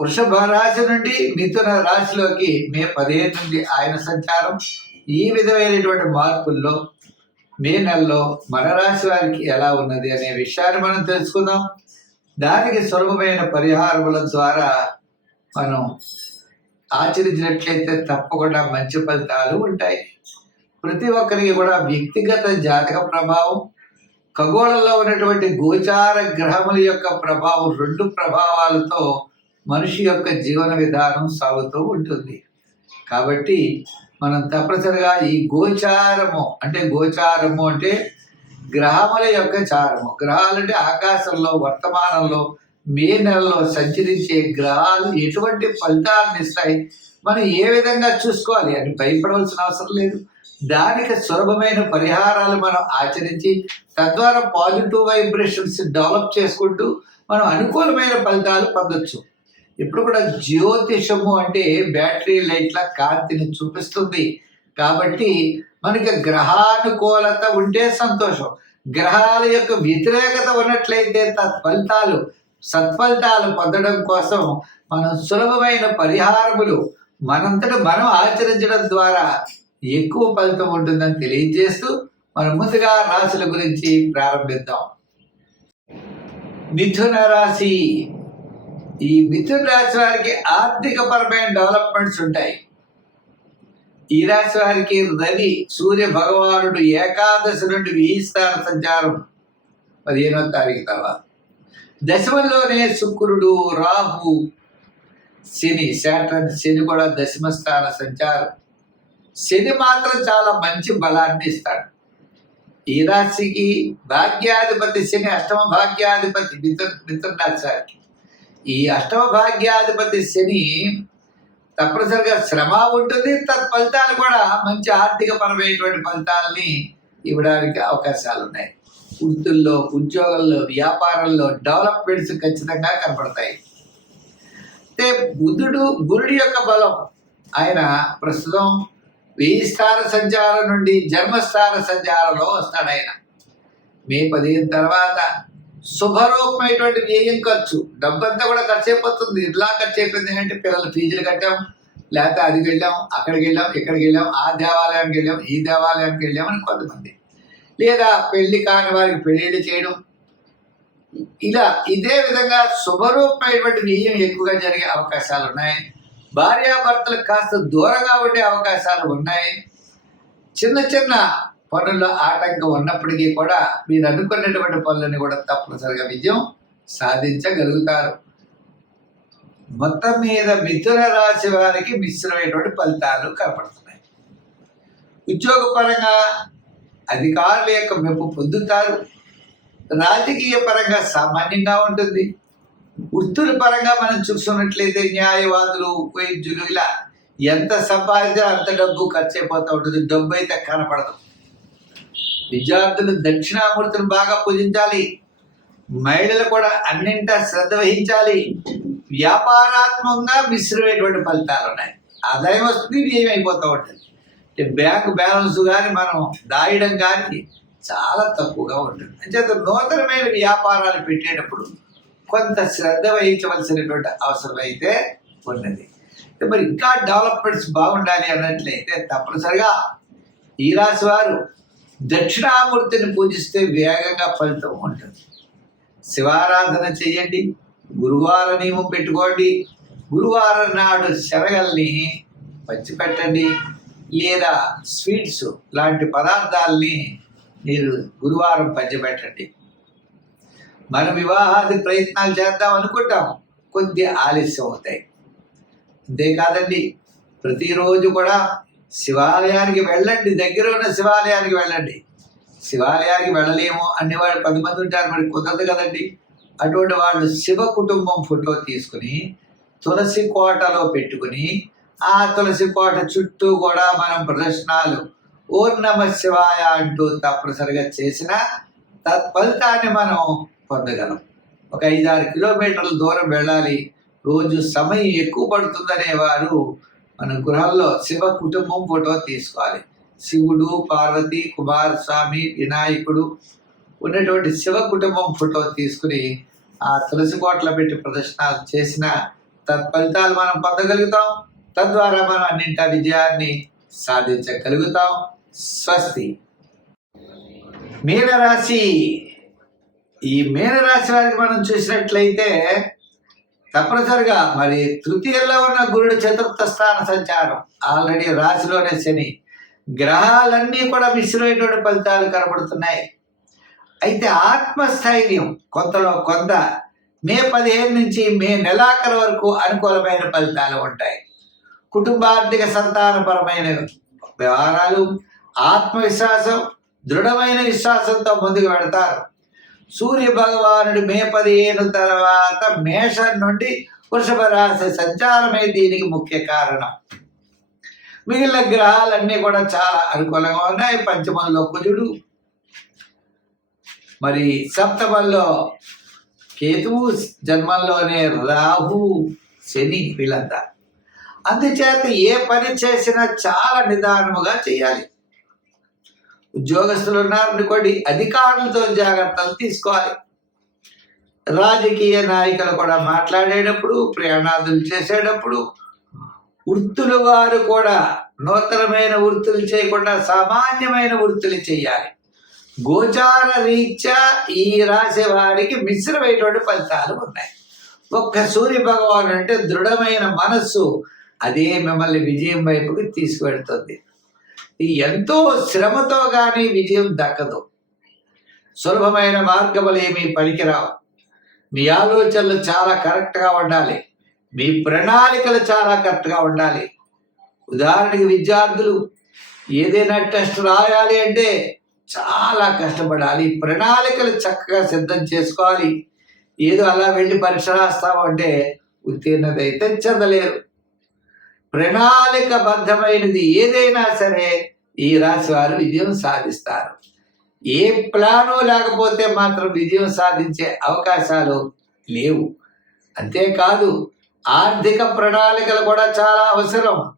వృషభ రాశి నుండి మిథున రాశిలోకి మే పదిహేను నుండి ఆయన సంచారం. ఈ విధమైనటువంటి మార్పుల్లో మే నెలలో మన రాశి వారికి ఎలా ఉన్నది అనే విషయాన్ని మనం తెలుసుకుందాం. దానికి సులభమైన పరిహారముల ద్వారా మనం ఆచరించినట్లయితే తప్పకుండా మంచి ఫలితాలు ఉంటాయి. ప్రతి ఒక్కరికి కూడా వ్యక్తిగత జాతక ప్రభావం ఖగోళంలో ఉన్నటువంటి గోచార గ్రహముల యొక్క ప్రభావం రెండు ప్రభావాలతో మనిషి యొక్క జీవన విధానం సాగుతూ ఉంటుంది. కాబట్టి మనం తప్పనిసరిగా ఈ గోచారము అంటే గోచారము అంటే గ్రహముల యొక్క చారము. గ్రహాలు అంటే ఆకాశంలో వర్తమానంలో మే నెలలో సంచరించే గ్రహాలు ఎటువంటి ఫలితాలను ఇస్తాయి? మనం ఏ విధంగా చూసుకోవాలి? అని భయపడవలసిన అవసరం లేదు. దానికి సులభమైన పరిహారాలు మనం ఆచరించి తద్వారా పాజిటివ్ వైబ్రేషన్స్ డెవలప్ చేసుకుంటూ మనం అనుకూలమైన ఫలితాలు పొందొచ్చు. ఇప్పుడు కూడా జ్యోతిషము అంటే బ్యాటరీ లైట్ల కాంతిని చూపిస్తుంది. కాబట్టి మనకి గ్రహానుకూలత ఉంటే సంతోషం. గ్రహాల యొక్క వ్యతిరేకత ఉన్నట్లయితే తత్ఫలితాలు సత్ఫలితాలు పొందడం కోసం మనం సులభమైన పరిహారములు మనంతట మనం ఆచరించడం ద్వారా ఎక్కువ ఫలితం ఉంటుందని తెలియజేస్తూ మనం ముందుగా రాశుల గురించి ప్రారంభిద్దాం. మిథున రాశి ఈ మిథున రాశి వారికి ఆర్థిక పరమైన డెవలప్మెంట్స్ ఉంటాయి. ఈ రాశి వారికి రవి సూర్య భగవానుడు ఏకాదశి నుండి వీస్తాన సంచారం పదిహేనో తారీఖు తర్వాత. దశమంలోనే శుక్రుడు రాహు శని శాటర్న్ శని కూడా దశమ స్థాన సంచారం. శని మాత్రం చాలా మంచి బలాన్ని ఇస్తాడు. ఈ రాశికి భాగ్యాధిపతి శని అష్టమ భాగ్యాధిపతి మిథున మిథున రాశి వారికి ఈ అష్టమ భాగ్యాధిపతి శని తప్పనిసరిగా శ్రమ ఉంటుంది తత్ఫలితాలు కూడా మంచి ఆర్థిక పరమైనటువంటి ఫలితాలని ఇవ్వడానికి అవకాశాలు ఉన్నాయి వృత్తుల్లో ఉద్యోగాల్లో వ్యాపారంలో డెవలప్మెంట్స్ ఖచ్చితంగా కనపడతాయి. అయితే బుద్ధుడు గురుడి యొక్క బలం ఆయన ప్రస్తుతం వెయ్యి స్థాన సంచారం నుండి జన్మస్థాన సంచారంలో వస్తాడు ఆయన. మే పదిహేను తర్వాత శుభరూపమైనటువంటి వ్యయం ఖర్చు. డబ్బంతా కూడా ఖర్చు అయిపోతుంది ఇట్లా ఖర్చు అయిపోయింది అంటే పిల్లల ఫీజులు కట్టాం లేకపోతే అది వెళ్ళాం అక్కడికి వెళ్ళాం ఇక్కడికి వెళ్ళాం ఆ దేవాలయానికి వెళ్ళాం ఈ దేవాలయానికి వెళ్ళాం అని కొంతమంది. లేదా పెళ్ళి కాని వారికి పెళ్ళిళ్ళు చేయడం. ఇలా ఇదే విధంగా శుభరూపమైనటువంటి వ్యయం ఎక్కువగా జరిగే అవకాశాలు ఉన్నాయి. భార్యాభర్తలకు కాస్త దూరంగా ఉండే అవకాశాలు ఉన్నాయి. చిన్న చిన్న పనుల్లో ఆటంకం ఉన్నప్పటికీ కూడా మీరు అనుకున్నటువంటి పనులని కూడా తప్పనిసరిగా విజయం సాధించగలుగుతారు. మొత్తం మీద మిథున రాశి వారికి మిశ్రమైనటువంటి ఫలితాలు కనపడుతున్నాయి. ఉద్యోగపరంగా అధికారుల యొక్క మెప్పు పొందుతారు. రాజకీయ పరంగా సామాన్యంగా ఉంటుంది. వృత్తుల పరంగా మనం చూసుకున్నట్లయితే న్యాయవాదులు వైద్యులు ఇలా ఎంత సంపాదించినా అంత డబ్బు ఖర్చు అయిపోతూ ఉంటుంది. డబ్బు అయితే కనపడదు. విద్యార్థులు దక్షిణామూర్తిని బాగా పూజించాలి. మహిళలు కూడా అన్నింటా శ్రద్ధ వహించాలి. వ్యాపారాత్మకంగా మిశ్రమైనటువంటి ఫలితాలు ఉన్నాయి. ఆదాయం వస్తుంది వ్యయం అయిపోతూ ఉంటుంది. బ్యాంక్ బ్యాలెన్స్ కానీ మనం దాయడం కానీ చాలా తక్కువగా ఉంటుంది. అంచేత నూతనమైన వ్యాపారాలు పెట్టేటప్పుడు కొంత శ్రద్ధ వహించవలసినటువంటి అవసరం అయితే ఉన్నది. మరి ఇంకా డెవలప్మెంట్స్ బాగుండాలి అన్నట్లయితే తప్పనిసరిగా ఈ రాశి వారు దక్షిణామూర్తిని పూజిస్తే వేగంగా ఫలితం ఉంటుంది. శివారాధన చేయండి గురువార నియమం పెట్టుకోండి గురువారం నాడు శరగల్ని పంచిపెట్టండి లేదా స్వీట్స్ లాంటి పదార్థాలని మీరు గురువారం పంచిపెట్టండి. మనం వివాహాది ప్రయత్నాలు చేద్దాం అనుకుంటాం కొద్ది ఆలస్యం అవుతాయి. అంతేకాదండి ప్రతిరోజు కూడా శివాలయానికి వెళ్ళండి దగ్గర ఉన్న శివాలయానికి వెళ్ళండి. శివాలయానికి వెళ్ళలేము అన్ని వాళ్ళు పది మంది ఉంటారు మరి కుదరదు కదండి. అటువంటి వాళ్ళు శివ కుటుంబం ఫోటో తీసుకుని తులసి కోటలో పెట్టుకుని ఆ తులసి కోట చుట్టూ కూడా మనం ప్రదర్శనాలు ఓర్ణమ శివాయ అంటూ తప్పనిసరిగా చేసిన తత్ఫలితాన్ని మనం పొందగలం. ఒక ఐదారు కిలోమీటర్ల దూరం వెళ్ళాలి. రోజు సమయం ఎక్కువ పడుతుందనే వారు మన గృహాల్లో శివ కుటుంబం ఫోటో తీసుకోవాలి. శివుడు పార్వతి కుమారస్వామి వినాయకుడు ఉన్నటువంటి శివ కుటుంబం ఫోటో తీసుకుని ఆ తులసి కోట్ల పెట్టి ప్రదర్శనలు చేసిన తత్ఫలితాలు మనం పొందగలుగుతాం. తద్వారా మనం అన్నింటి విజయాన్ని సాధించగలుగుతాం. స్వస్తి. మీనరాశి. ఈ మీనరాశి వారికి మనం చూసినట్లయితే తప్పనిసరిగా మరి తృతీయంలో ఉన్న గురుడు చతుర్థ స్థాన సంచారం. ఆల్రెడీ రాశిలోనే శని. గ్రహాలన్నీ కూడా మిశ్రమైనటువంటి ఫలితాలు కనబడుతున్నాయి అయితే ఆత్మస్థైర్యం కొంతలో కొంత మే పదిహేను నుంచి మే నెలాఖరు వరకు అనుకూలమైన ఫలితాలు ఉంటాయి. కుటుంబార్థిక సంతానపరమైన వ్యవహారాలు ఆత్మవిశ్వాసం దృఢమైన విశ్వాసంతో ముందుకు పెడతారు సూర్య భగవానుడు మే పదిహేను తర్వాత మేషం నుండి వృషభ రాశి సంచారమే దీనికి ముఖ్య కారణం. మిగిలిన గ్రహాలన్నీ కూడా చాలా అనుకూలంగా ఉన్నాయి. పంచమంలో కుజుడు మరి సప్తమంలో కేతువు జన్మంలోనే రాహు శని వీళ్ళంతా. అందుచేత ఏ పని చేసినా చాలా నిదానముగా చేయాలి. ఉద్యోగస్తులు ఉన్నారనుకోండి అధికారులతో జాగ్రత్తలు తీసుకోవాలి. రాజకీయ నాయకులు కూడా మాట్లాడేటప్పుడు ప్రయాణాదులు చేసేటప్పుడు వృత్తుల వారు కూడా నూతనమైన వృత్తులు చేయకుండా సామాన్యమైన వృత్తులు చేయాలి. గోచార రీత్యా ఈ రాశి వారికి మిశ్రమైనటువంటి ఫలితాలు ఉన్నాయి. ఒక్క సూర్య భగవాన్ అంటే దృఢమైన మనస్సు అదే మిమ్మల్ని విజయం వైపుకి తీసుకువెడుతుంది ఎంతో శ్రమతో కానీ విజయం దక్కదు. సులభమైన మార్గములు ఏమీ పనికిరావు. మీ ఆలోచనలు చాలా కరెక్ట్గా ఉండాలి. మీ ప్రణాళికలు చాలా కరెక్ట్గా ఉండాలి. ఉదాహరణకి విద్యార్థులు ఏదైనా టెస్ట్ రాయాలి అంటే చాలా కష్టపడాలి. ప్రణాళికలు చక్కగా సిద్ధం చేసుకోవాలి. ఏదో అలా వెళ్ళి పరీక్ష రాస్తామంటే ఉత్తీర్ణత అయితే చెందలేరు. ప్రణాళికబద్ధమైనది ఏదైనా సరే ఈ రాశి వారు విజయం సాధిస్తారు. ఏ ప్లాను లేకపోతే మాత్రం విజయం సాధించే అవకాశాలు లేవు. అంతేకాదు ఆర్థిక ప్రణాళికలు కూడా చాలా అవసరం.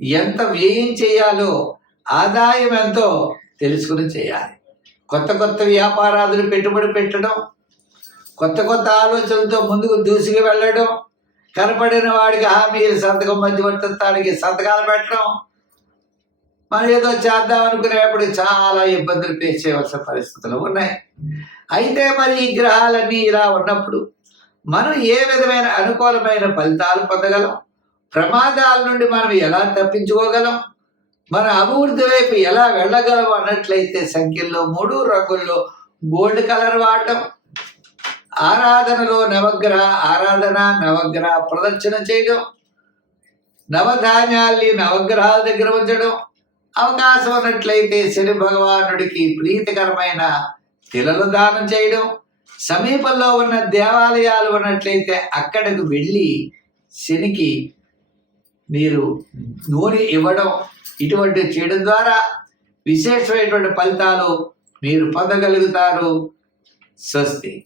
ఎంత వ్యయం చేయాలో ఆదాయం ఎంతో తెలుసుకుని చేయాలి. కొత్త కొత్త వ్యాపారాదులు పెట్టుబడి పెట్టడం కొత్త కొత్త ఆలోచనలతో ముందుకు దూసుకు వెళ్ళడం కనపడిన వాడికి హామీ సంతకం మధ్యవర్తిత్వానికి సంతకాలు పెట్టడం. మనం ఏదో చేద్దాం అనుకునేప్పుడు చాలా ఇబ్బందులు ఫేస్ చేయవలసిన పరిస్థితులు ఉన్నాయి. అయితే మరి ఈ గ్రహాలన్నీ ఇలా ఉన్నప్పుడు మనం ఏ విధమైన అనుకూలమైన ఫలితాలు పొందగలం? ప్రమాదాల నుండి మనం ఎలా తప్పించుకోగలం? మన అభివృద్ధి వైపు ఎలా వెళ్ళగలం అన్నట్లయితే సంఖ్యల్లో మూడు రంగుల్లో గోల్డ్ కలర్ వాడటం ఆరాధనలో నవగ్రహ ఆరాధన నవగ్రహ ప్రదర్శన చేయడం నవధాన్యాల్ని నవగ్రహాల దగ్గర ఉంచడం అవకాశం ఉన్నట్లయితే శని భగవానుడికి ప్రీతికరమైన తిలలు దానం చేయడం సమీపంలో ఉన్న దేవాలయాలు ఉన్నట్లయితే అక్కడికి వెళ్ళి శనికి మీరు నూనె ఇవ్వడం ఇటువంటి చేయడం ద్వారా విశేషమైనటువంటి ఫలితాలు మీరు పొందగలుగుతారు. స్వస్తి.